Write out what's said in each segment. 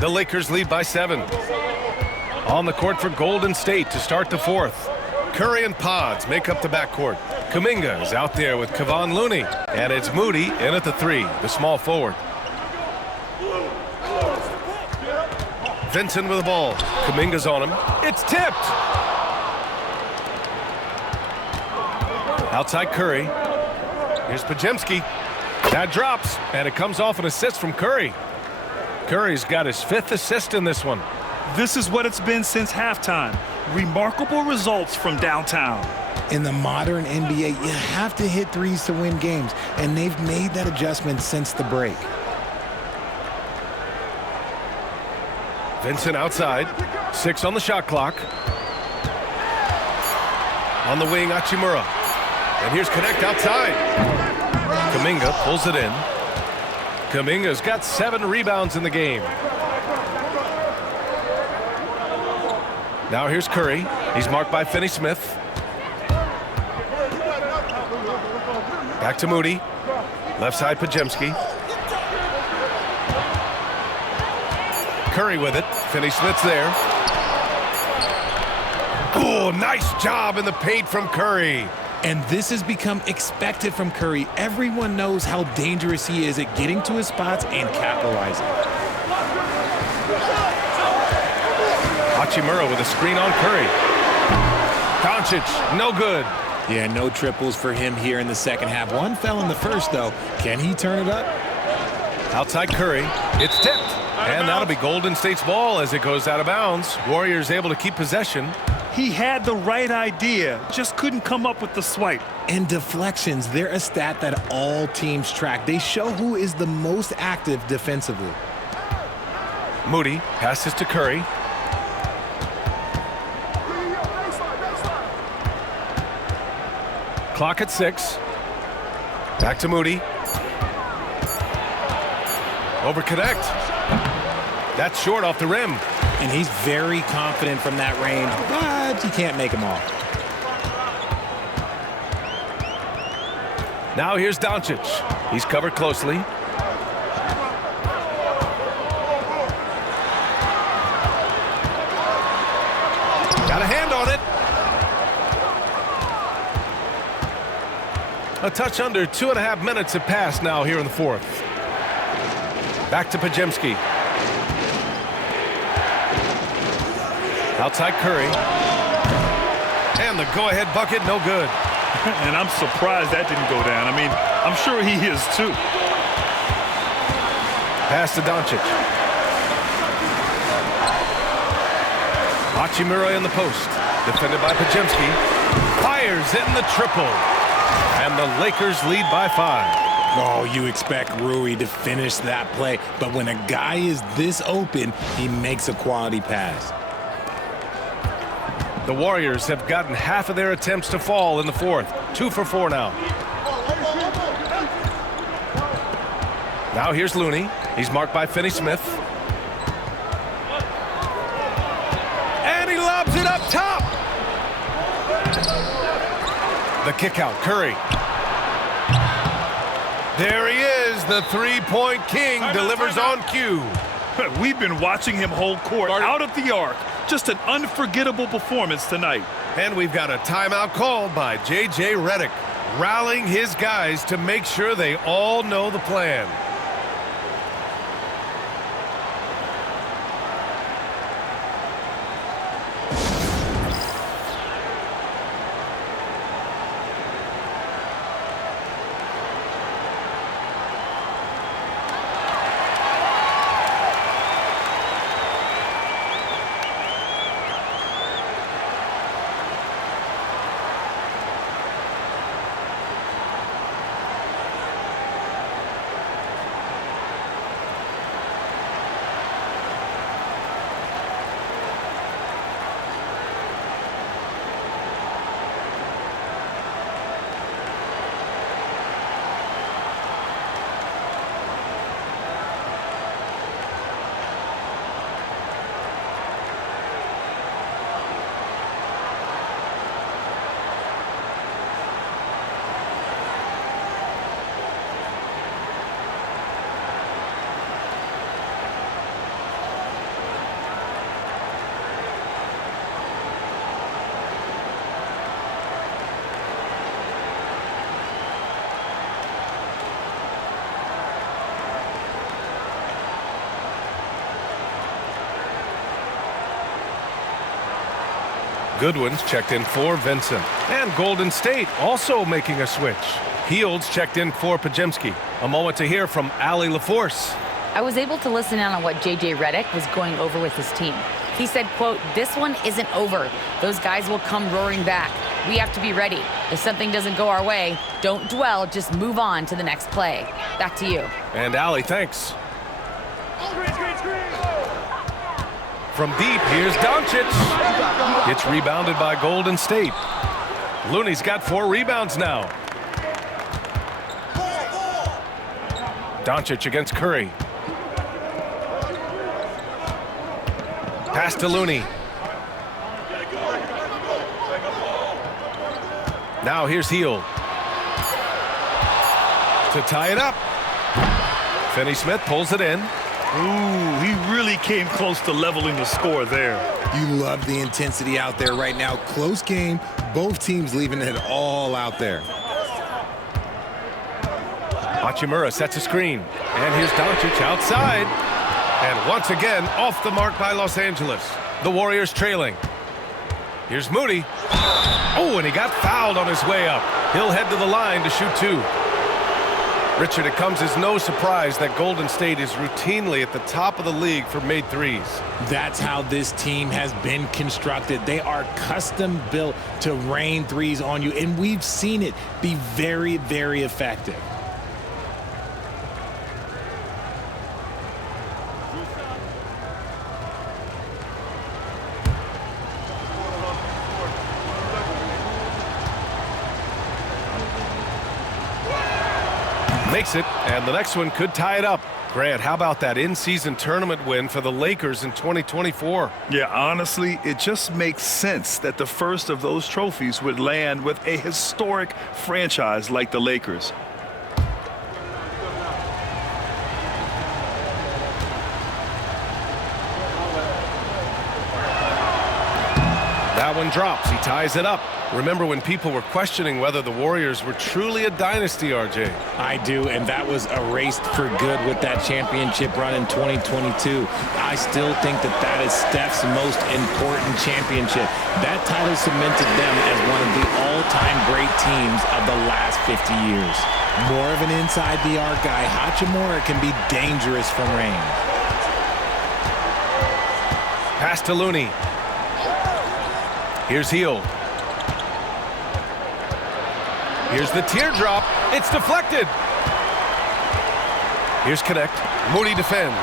The Lakers lead by 7. On the court for Golden State to start the fourth. Curry and Pods make up the backcourt. Kuminga is out there with Kevon Looney. And it's Moody in at the 3, the small forward. Vincent with the ball. Kuminga's on him. It's tipped. Outside Curry. Here's Podziemski. That drops, and it comes off an assist from Curry. Curry's got his 5th assist in this one. This is what it's been since halftime. Remarkable results from downtown. In the modern NBA, you have to hit threes to win games, and they've made that adjustment since the break. Vincent outside. 6 on the shot clock. On the wing, Hachimura. And here's Connect outside. Kuminga pulls it in. Kuminga's got 7 rebounds in the game. Now here's Curry. He's marked by Finney-Smith. Back to Moody. Left side, Podziemski. Curry with it. Finney-Smith's there. Oh, nice job in the paint from Curry. And this has become expected from Curry. Everyone knows how dangerous he is at getting to his spots and capitalizing. Hachimura with a screen on Curry. Doncic, no good. Yeah, no triples for him here in the second half. One fell in the first, though. Can he turn it up? Outside Curry. It's tipped. And that'll be Golden State's ball as it goes out of bounds. Warriors able to keep possession. He had the right idea, just couldn't come up with the swipe. And deflections, they're a stat that all teams track. They show who is the most active defensively. Moody passes to Curry. Clock at 6. Back to Moody. Over Connect. That's short off the rim. And he's very confident from that range, but you can't make him all. Now here's Doncic. He's covered closely. Got a hand on it. A touch under 2.5 minutes have passed now here in the fourth. Back to Podziemski. Outside Curry. And the go-ahead bucket, no good. And I'm surprised that didn't go down. I mean, I'm sure he is too. Pass to Doncic. Hachimura in the post. Defended by Podziemski. Fires in the triple. And the Lakers lead by 5. Oh, you expect Rui to finish that play, but when a guy is this open, he makes a quality pass. The Warriors have gotten half of their attempts to fall in the fourth. 2 for 4 now. Now here's Looney. He's marked by Finney-Smith. And he lobs it up top. The kick out, Curry. There he is, the three-point king delivers on cue. We've been watching him hold court out of the arc. Just an unforgettable performance tonight. And we've got a timeout called by J.J. Redick, rallying his guys to make sure they all know the plan. Goodwin's checked in for Vincent. And Golden State also making a switch. Fields checked in for Pajemski. A moment to hear from Allie LaForce. I was able to listen in on what J.J. Redick was going over with his team. He said, quote, "This one isn't over. Those guys will come roaring back. We have to be ready. If something doesn't go our way, don't dwell, just move on to the next play." Back to you. And Allie, thanks. From deep, here's Doncic. It's rebounded by Golden State. Looney's got 4 rebounds now. Doncic against Curry. Pass to Looney. Now here's Hield. To tie it up. Finney-Smith pulls it in. Ooh, he really came close to leveling the score there. You love the intensity out there right now. Close game. Both teams leaving it all out there. Hachimura sets a screen. And here's Doncic outside. And once again, off the mark by Los Angeles. The Warriors trailing. Here's Moody. Oh, and he got fouled on his way up. He'll head to the line to shoot 2. Richard, it comes as no surprise that Golden State is routinely at the top of the league for made threes. That's how this team has been constructed. They are custom built to rain threes on you, and we've seen it be very, very effective. Makes it, and the next one could tie it up. Grant, how about that in-season tournament win for the Lakers in 2024? Yeah, honestly, it just makes sense that the first of those trophies would land with a historic franchise like the Lakers. That one drops. He ties it up. Remember when people were questioning whether the Warriors were truly a dynasty, RJ? I do, and that was erased for good with that championship run in 2022. I still think that that is Steph's most important championship. That title cemented them as one of the all-time great teams of the last 50 years. More of an inside-the-arc guy, Hachimura can be dangerous from range. Pass to Looney. Here's Hield. Here's the teardrop. It's deflected. Here's Connect. Moody defends.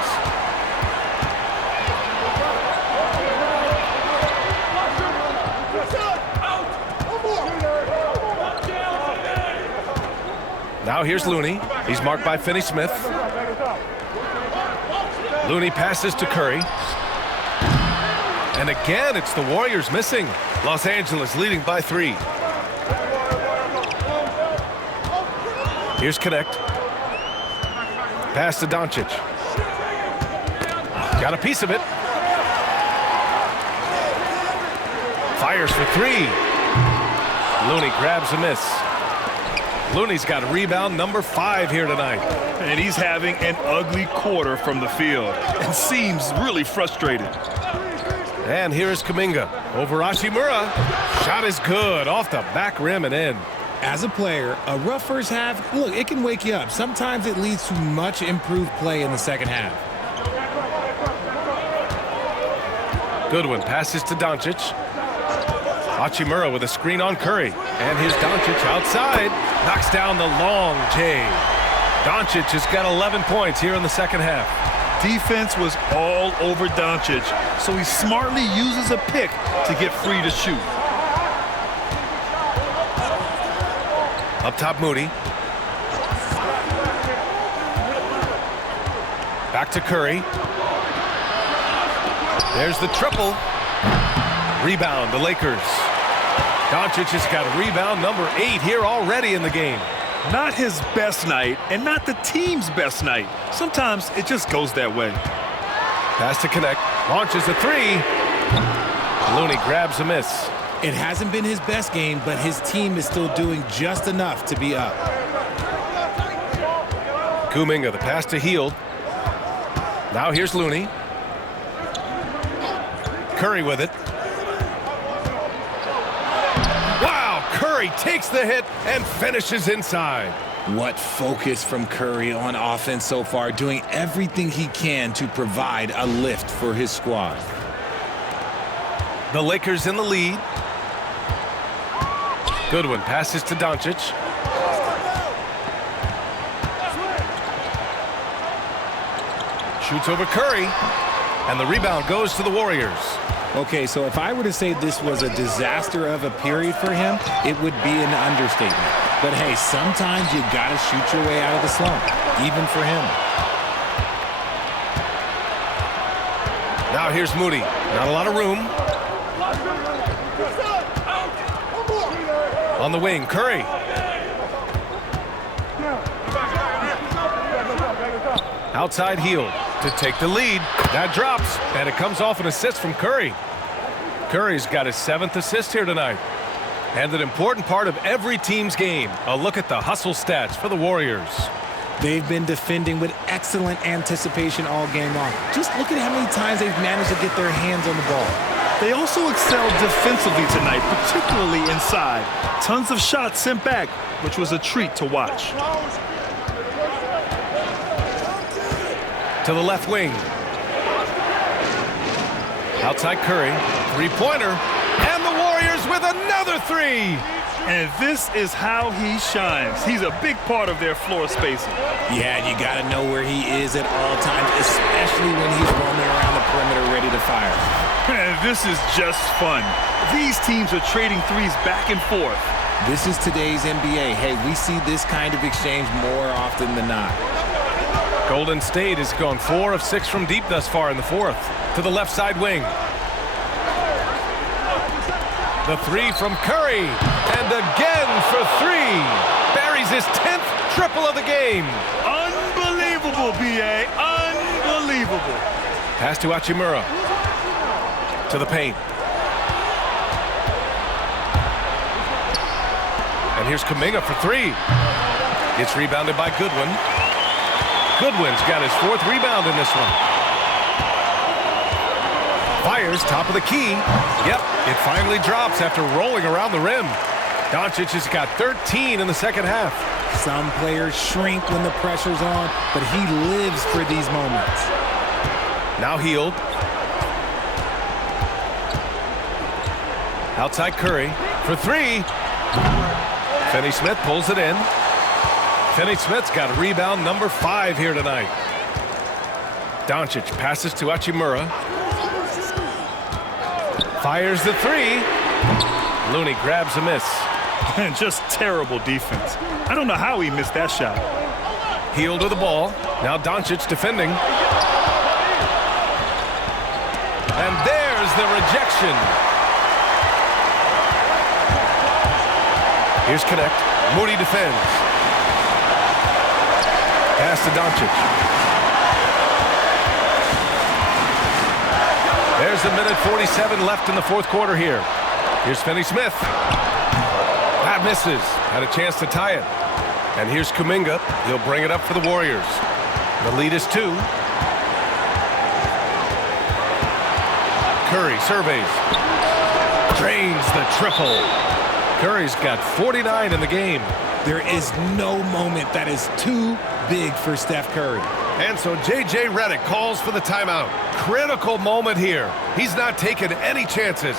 Now here's Looney. He's marked by Finney-Smith. Looney passes to Curry. And again, it's the Warriors missing. Los Angeles leading by 3. Here's Connect. Pass to Doncic. Got a piece of it. Fires for 3. Looney grabs a miss. Looney's got rebound number 5 here tonight. And he's having an ugly quarter from the field and seems really frustrated. And here is Kuminga over Hachimura. Shot is good off the back rim and in. As a player, a rough first half, look, it can wake you up. Sometimes it leads to much improved play in the second half. Goodwin passes to Doncic. Hachimura with a screen on Curry. And here's Doncic outside. Knocks down the long J. Doncic has got 11 points here in the second half. Defense was all over Doncic, so he smartly uses a pick to get free to shoot. Up top, Moody. Back to Curry. There's the triple. Rebound, the Lakers. Doncic has got rebound number 8 here already in the game. Not his best night, and not the team's best night. Sometimes it just goes that way. Pass to Connect. Launches a 3. Looney grabs a miss. It hasn't been his best game, but his team is still doing just enough to be up. Kuminga, the pass to Hield. Now here's Looney. Curry with it. Curry takes the hit and finishes inside. What focus from Curry on offense so far, doing everything he can to provide a lift for his squad. The Lakers in the lead. Goodwin passes to Doncic. Shoots over Curry, and the rebound goes to the Warriors. Okay, so if I were to say this was a disaster of a period for him, it would be an understatement. But hey, sometimes you gotta shoot your way out of the slump, even for him. Now here's Moody. Not a lot of room. On the wing, Curry. Outside heel to take the lead. That drops, and it comes off an assist from Curry. Curry's got his 7th assist here tonight. And an important part of every team's game. A look at the hustle stats for the Warriors. They've been defending with excellent anticipation all game long. Just look at how many times they've managed to get their hands on the ball. They also excelled defensively tonight, particularly inside. Tons of shots sent back, which was a treat to watch. To the left wing. Outside Curry. Three-pointer. And the Warriors with another three. And this is how he shines. He's a big part of their floor spacing. Yeah, you got to know where he is at all times, especially when he's roaming around the perimeter ready to fire. And this is just fun. These teams are trading threes back and forth. This is today's NBA. Hey, we see this kind of exchange more often than not. Golden State has gone 4 of 6 from deep thus far in the 4th. To the left side wing. The three from Curry. And again for 3. Buries his 10th triple of the game. Unbelievable, B.A. Unbelievable. Pass to Hachimura. To the paint. And here's Kuminga for 3. It's rebounded by Goodwin. Goodwin's got his 4th rebound in this one. Fires top of the key. Yep, it finally drops after rolling around the rim. Doncic has got 13 in the second half. Some players shrink when the pressure's on, but he lives for these moments. Now Hield. Outside Curry for 3. Finney-Smith pulls it in. Finney-Smith's got rebound number 5 here tonight. Doncic passes to Hachimura. Fires the 3. Looney grabs a miss. And just terrible defense. I don't know how he missed that shot. Hield to the ball. Now Doncic defending. And there's the rejection. Here's Connect. Moody defends. Pass to Doncic. There's a minute 47 left in the 4th quarter here. Here's Finney-Smith. That misses. Had a chance to tie it. And here's Kuminga. He'll bring it up for the Warriors. The lead is 2. Curry surveys. Drains the triple. Curry's got 49 in the game. There is no moment that is too big for Steph Curry. And so J.J. Redick calls for the timeout. Critical moment here. He's not taking any chances.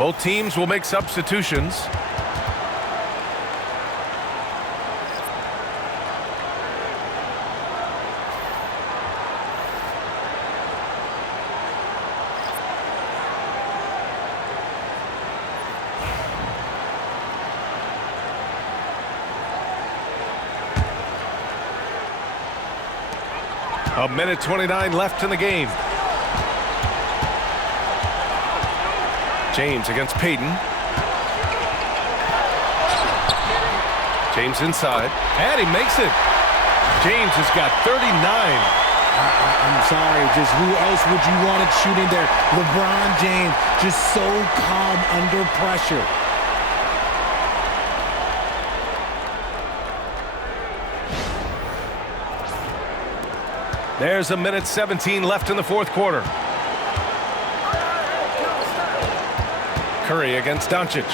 Both teams will make substitutions. A minute 29 left in the game. James against Payton. James inside, and he makes it. James has got 39. I'm sorry, just who else would you want it shooting there? LeBron James, just so calm under pressure. There's a minute 17 left in the fourth quarter. Curry against Doncic.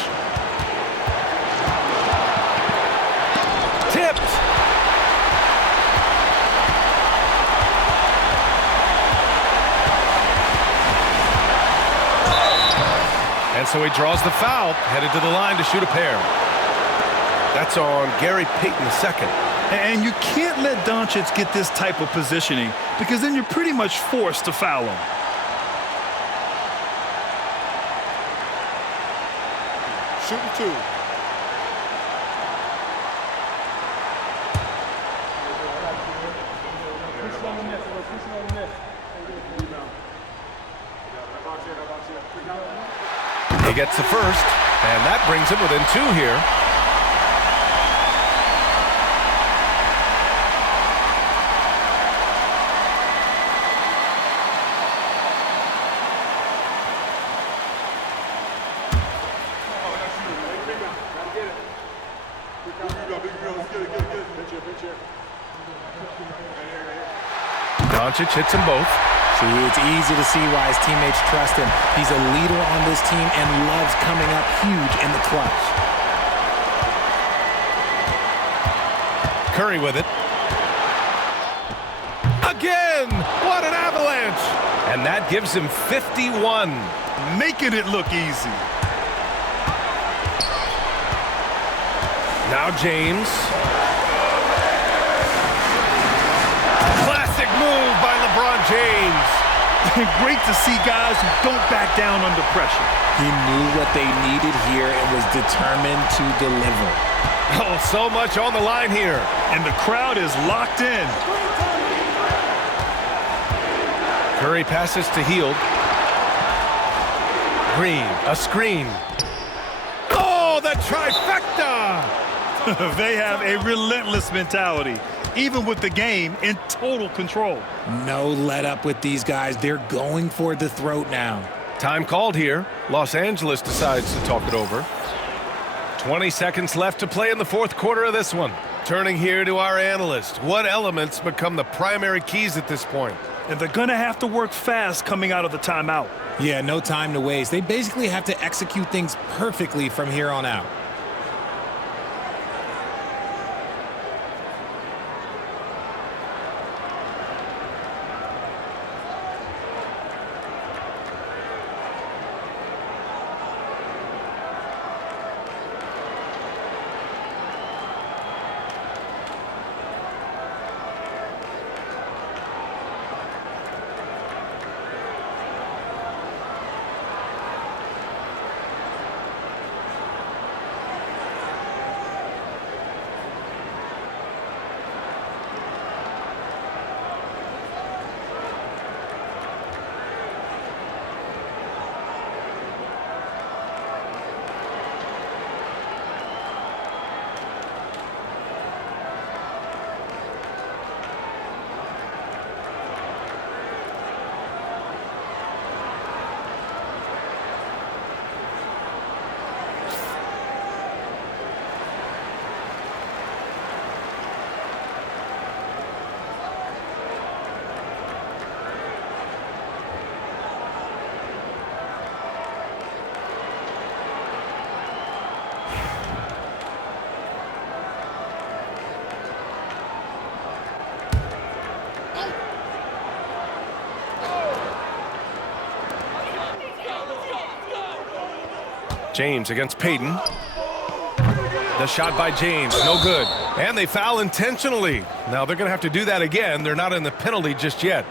Tipped. And so he draws the foul, headed to the line to shoot a pair. That's on Gary Payton II. And you can't let Doncic get this type of positioning because then you're pretty much forced to foul him. Shooting two. He gets the first, and that brings him within two here. Doncic hits them both. See, it's easy to see why his teammates trust him. He's a leader on this team and loves coming up huge in the clutch. Curry with it. Again! What an avalanche! And that gives him 51. Making it look easy. Now James. Classic move by LeBron James. Great to see guys who don't back down under pressure. He knew what they needed here and was determined to deliver. Oh, so much on the line here. And the crowd is locked in. Curry passes to Hield. Green, a screen. Oh, the trifecta! They have a relentless mentality, even with the game in total control. No let up with these guys. They're going for the throat now. Time called here. Los Angeles decides to talk it over. 20 seconds left to play in the fourth quarter of this one. Turning here to our analyst. What elements become the primary keys at this point? And they're going to have to work fast coming out of the timeout. Yeah, no time to waste. They basically have to execute things perfectly from here on out. James against Payton. The shot by James, no good. And they foul intentionally. Now they're going to have to do that again. They're not in the penalty just yet.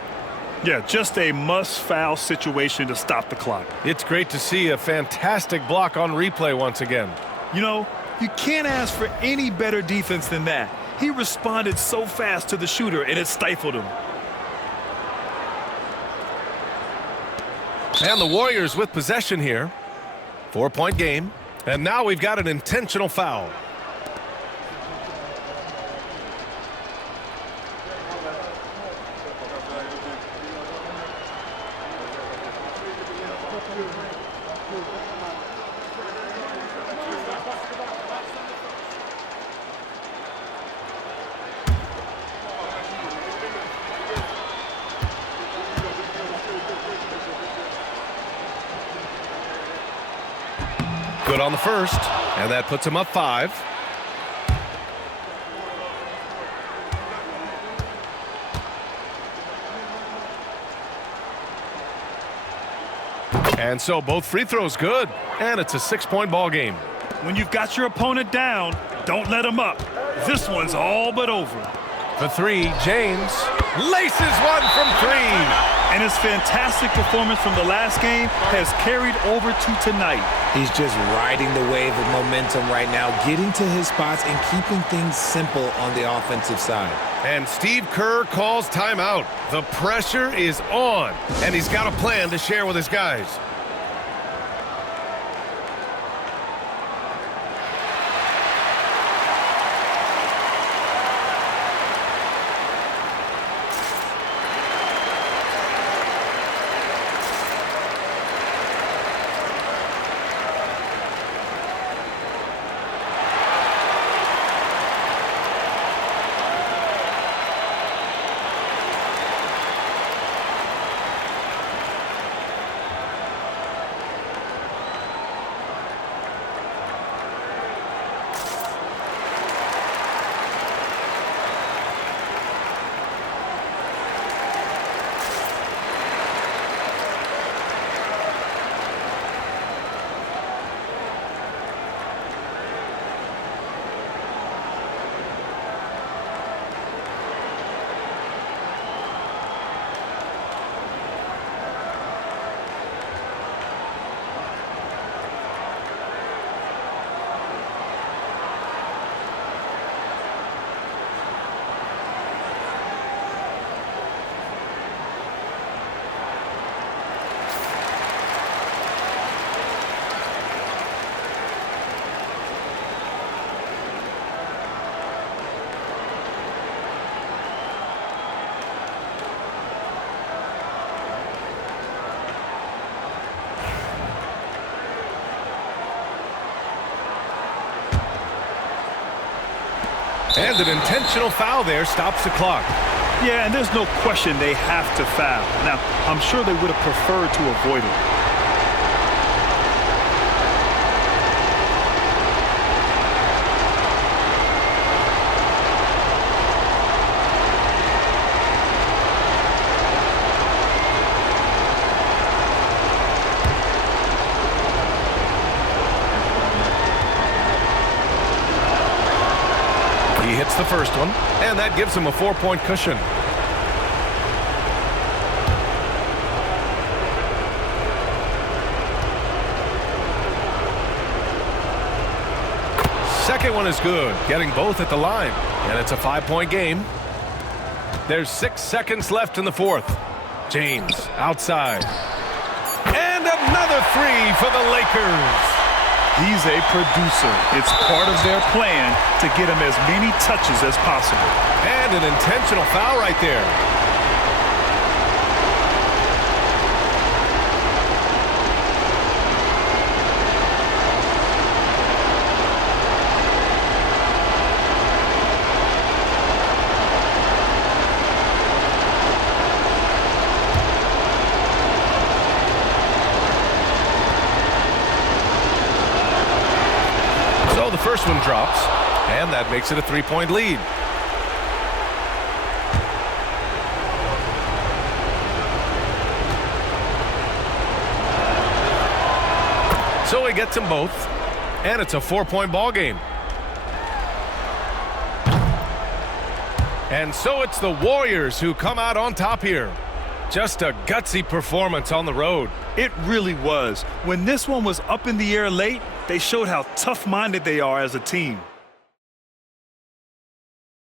Yeah, just a must-foul situation to stop the clock. It's great to see a fantastic block on replay once again. You know, you can't ask for any better defense than that. He responded so fast to the shooter, and it stifled him. And the Warriors with possession here. 4-point game. And now we've got an intentional foul. Good on the first, and that puts him up 5. And so both free throws good, and it's a 6-point ball game. When you've got your opponent down, don't let him up. This one's all but over. For 3, James laces one from 3. And his fantastic performance from the last game has carried over to tonight. He's just riding the wave of momentum right now, getting to his spots and keeping things simple on the offensive side. And Steve Kerr calls timeout. The pressure is on, and he's got a plan to share with his guys. And an intentional foul there stops the clock. Yeah, and there's no question they have to foul. Now, I'm sure they would have preferred to avoid it. He hits the first one, and that gives him a 4-point cushion. Second one is good, getting both at the line, and it's a 5-point game. There's 6 seconds left in the fourth. James outside. And another 3 for the Lakers. He's a producer. It's part of their plan to get him as many touches as possible. And an intentional foul right there. So the first one drops, and that makes it a 3-point lead. So he gets them both, and it's a 4-point ball game. And so it's the Warriors who come out on top here. Just a gutsy performance on the road. It really was. When this one was up in the air late, they showed how tough-minded they are as a team.